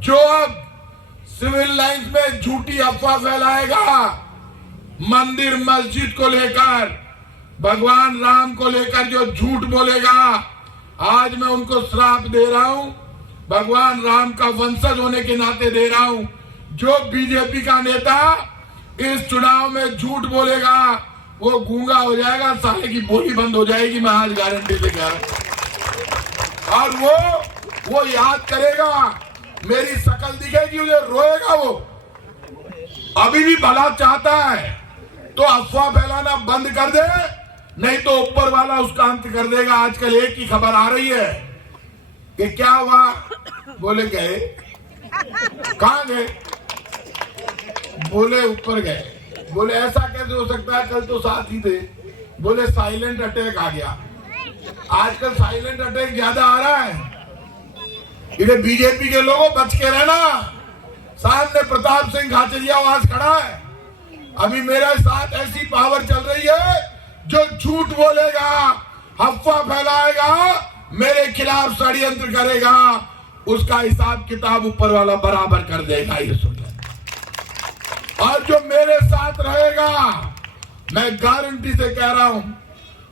जो अब civil lines में झूठी अफवाह फैलाएगा मंदिर मस्जिद को लेकर, भगवान राम को लेकर जो झूठ बोलेगा, आज मैं उनको श्राप दे रहा हूं, भगवान राम का वंशज होने के नाते दे रहा हूं। जो बीजेपी का नेता इस चुनाव में झूठ बोलेगा वो गूंगा हो जाएगा, साले की बोली बंद हो जाएगी, मैं आज गारंटी से कह रहा हूं। और वो याद करेगा, मेरी शक्ल दिखेगी उसे रोएगा। वो अभी भी भला चाहता है तो अफवाह फैलाना बंद कर दे, नहीं तो ऊपर वाला उसका अंत कर देगा। आजकल एक ही खबर आ रही है कि क्या हुआ, बोले गए, कहां गए, बोले ऊपर गए। बोले ऐसा कैसे हो सकता है, कल तो साथ ही थे। बोले साइलेंट अटैक आ गया। आजकल साइलेंट अटैक ज्यादा आ रहा है। इधर बीजेपी के लोगों बच के रहना। सामने प्रताप सिंह खाचरियावास खड़ा है। अभी मेरे साथ ऐसी पावर चल रही है, जो झूठ बोलेगा, अफवाह फैलाएगा, मेरे खिलाफ षड्यंत्र करेगा, उसका हिसाब किताब ऊपर वाला बराबर कर देगा। ये सुन ले। और जो मेरे साथ रहेगा, मैं गारंटी से कह रहा हूं,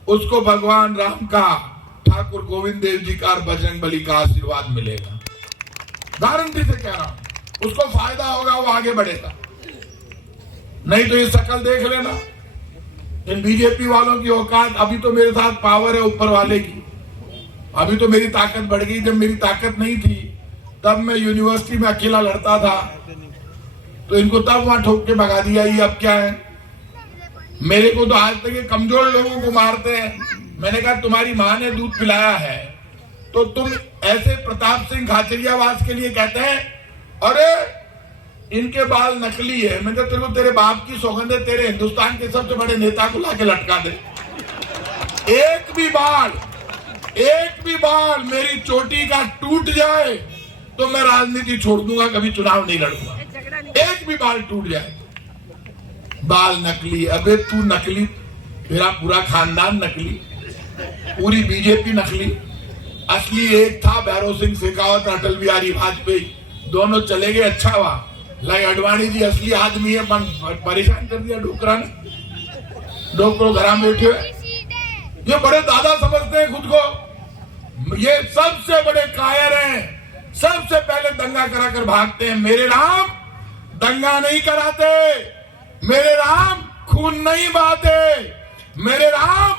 उसको भगवान राम का, ठाकुर गोविंद देव जी का और बजरंग बली का आशीर्वाद मिलेगा। गारंटी से कह रहा हूं, उसको फायदा होगा, वो आगे बढ़ेगा। नहीं तो ये शक्ल देख लेना, इन बीजेपी वालों की औकात। अभी तो मेरे साथ पावर है ऊपर वाले की, अभी तो मेरी ताकत बढ़ गई। जब मेरी ताकत नहीं थी तब मैं यूनिवर्सिटी में अकेला लड़ता था, तो इनको तब वहां ठोक के भगा दिया। ये अब क्या है, मेरे को तो आज तक ये कमजोर लोगों को मारते हैं। मैंने कहा तुम्हारी माँ ने दूध पिलाया है तो तुम ऐसे प्रताप सिंह खाचरियावास के लिए कहते हैं अरे इनके बाल नकली है। मैं तेरे को, तेरे बाप की सौगंध है, तेरे हिंदुस्तान के सबसे बड़े नेता को लाके लटका दे। एक भी बाल मेरी चोटी का टूट जाए तो मैं राजनीति छोड़ दूंगा, कभी चुनाव नहीं लड़ूंगा। एक भी बाल टूट जाए। बाल नकली, अबे तू नकली, तेरा पूरा खानदान नकली, पूरी बीजेपी नकली। असली एक था भैरव सिंह शेखावत, अटल बिहारी वाजपेयी, दोनों चले गए। अच्छा हुआ, लाइक अडवाणी जी असली आदमी है, परेशान कर दिया डोकरा ने। डोकरो घर में बैठे हुए, ये बड़े दादा समझते हैं खुद को, ये सबसे बड़े कायर हैं। सबसे पहले दंगा करा कर भागते हैं। मेरे राम दंगा नहीं कराते, मेरे राम खून नहीं बहाते, मेरे राम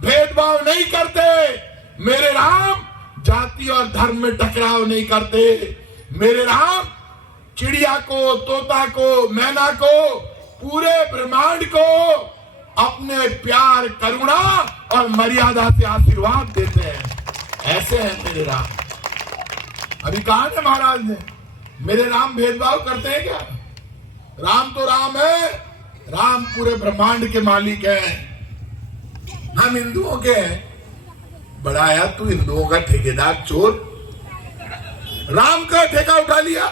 भेदभाव नहीं करते, मेरे राम जाति और धर्म में टकराव नहीं करते, मेरे राम चिड़िया को, तोता को, मैना को, पूरे ब्रह्मांड को अपने प्यार, करुणा और मर्यादा से आशीर्वाद देते हैं। ऐसे हैं मेरे राम। अभी कहा है महाराज ने, मेरे राम भेदभाव करते हैं क्या? राम तो राम है, राम पूरे ब्रह्मांड के मालिक हैं। हम हिंदुओं के हैं। बड़ा यार तू हिंदुओं का ठेकेदार चोर, राम का ठेका उठा लिया।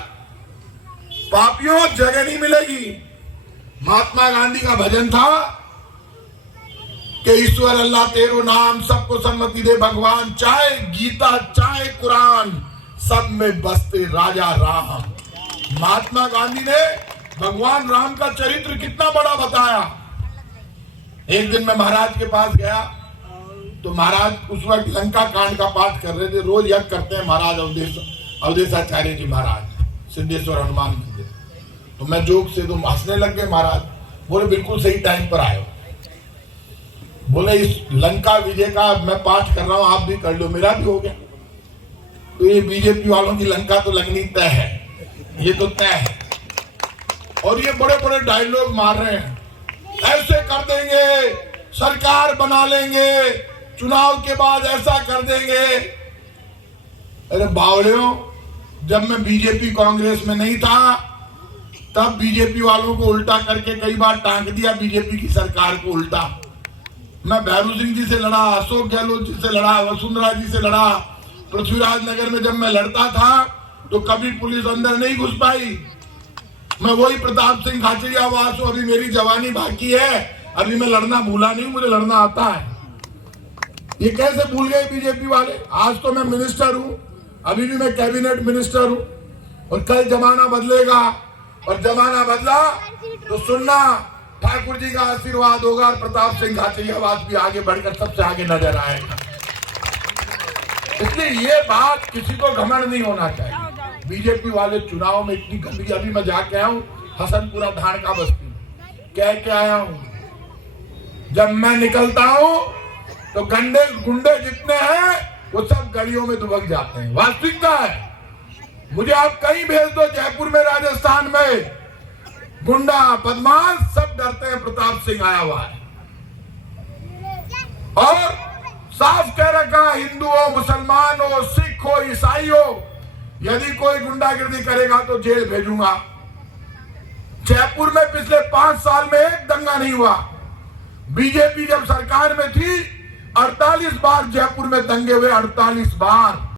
पापियों जगह नहीं मिलेगी। महात्मा गांधी का भजन था कि ईश्वर अल्लाह तेरो नाम, सबको सम्मति दे भगवान, चाहे गीता चाहे कुरान, सब में बसते राजा राम। महात्मा गांधी ने भगवान राम का चरित्र कितना बड़ा बताया। एक दिन मैं महाराज के पास गया तो महाराज उस वक्त लंका कांड का पाठ कर रहे थे। रोज यज्ञ करते हैं महाराज अवधेशाचार्य जी महाराज, सिद्धेश्वर हनुमान मंदिर। तो मैं जोक से तो हंसने लग गए। महाराज बोले बिल्कुल सही टाइम पर आए हो। बोले इस लंका विजय का मैं पाठ कर रहा हूं, आप भी कर लो, मेरा भी हो गया। तो ये बीजेपी वालों की लंका तो लगनी तय है, ये तो तय है। और ये बड़े बड़े डायलॉग मार रहे हैं, ऐसे कर देंगे, सरकार बना लेंगे, चुनाव के बाद ऐसा कर देंगे। अरे बावड़ियों, जब मैं बीजेपी कांग्रेस में नहीं था तब बीजेपी वालों को उल्टा करके कई बार टांग दिया बीजेपी की सरकार को उल्टा। मैं भैरू सिंह जी से लड़ा, अशोक गहलोत जी से लड़ा, वसुंधरा जी से लड़ा। पृथ्वीराज नगर में जब मैं लड़ता था तो कभी पुलिस अंदर नहीं घुस पाई। मैं वही प्रताप सिंह खाचरियावास हूं। अभी मेरी जवानी बाकी है, अभी मैं लड़ना भूला नहीं, मुझे लड़ना आता है। ये कैसे भूल गए बीजेपी वाले? आज तो मैं मिनिस्टर हूं, अभी भी मैं कैबिनेट मिनिस्टर हूं। और कल जमाना बदलेगा, और जमाना बदला तो सुनना, ठाकुर जी का आशीर्वाद होगा और प्रताप सिंह खाचरियावास भी आगे बढ़कर सबसे आगे नजर आएगा। इसलिए ये बात किसी को घमंड नहीं होना चाहिए। बीजेपी वाले चुनाव में इतनी गंदगी, अभी मैं जाके आया हूं हसनपुरा धानका बस्ती, कह के आया हूं, जब मैं निकलता हूं तो गुंडे जितने हैं वो सब गलियों में दुबक जाते हैं। वास्तविकता है। मुझे आप कहीं भेज दो, जयपुर में, राजस्थान में, गुंडा बदमाश सब डरते हैं प्रताप सिंह आया हुआ है। और साफ कह रखा, हिंदू हो, मुसलमान हो, सिख हो, ईसाई हो, यदि कोई गुंडागिर्दी करेगा तो जेल भेजूंगा। जयपुर में पिछले 5 साल में एक दंगा नहीं हुआ। बीजेपी जब सरकार में थी 48 बार जयपुर में दंगे हुए, 48 बार।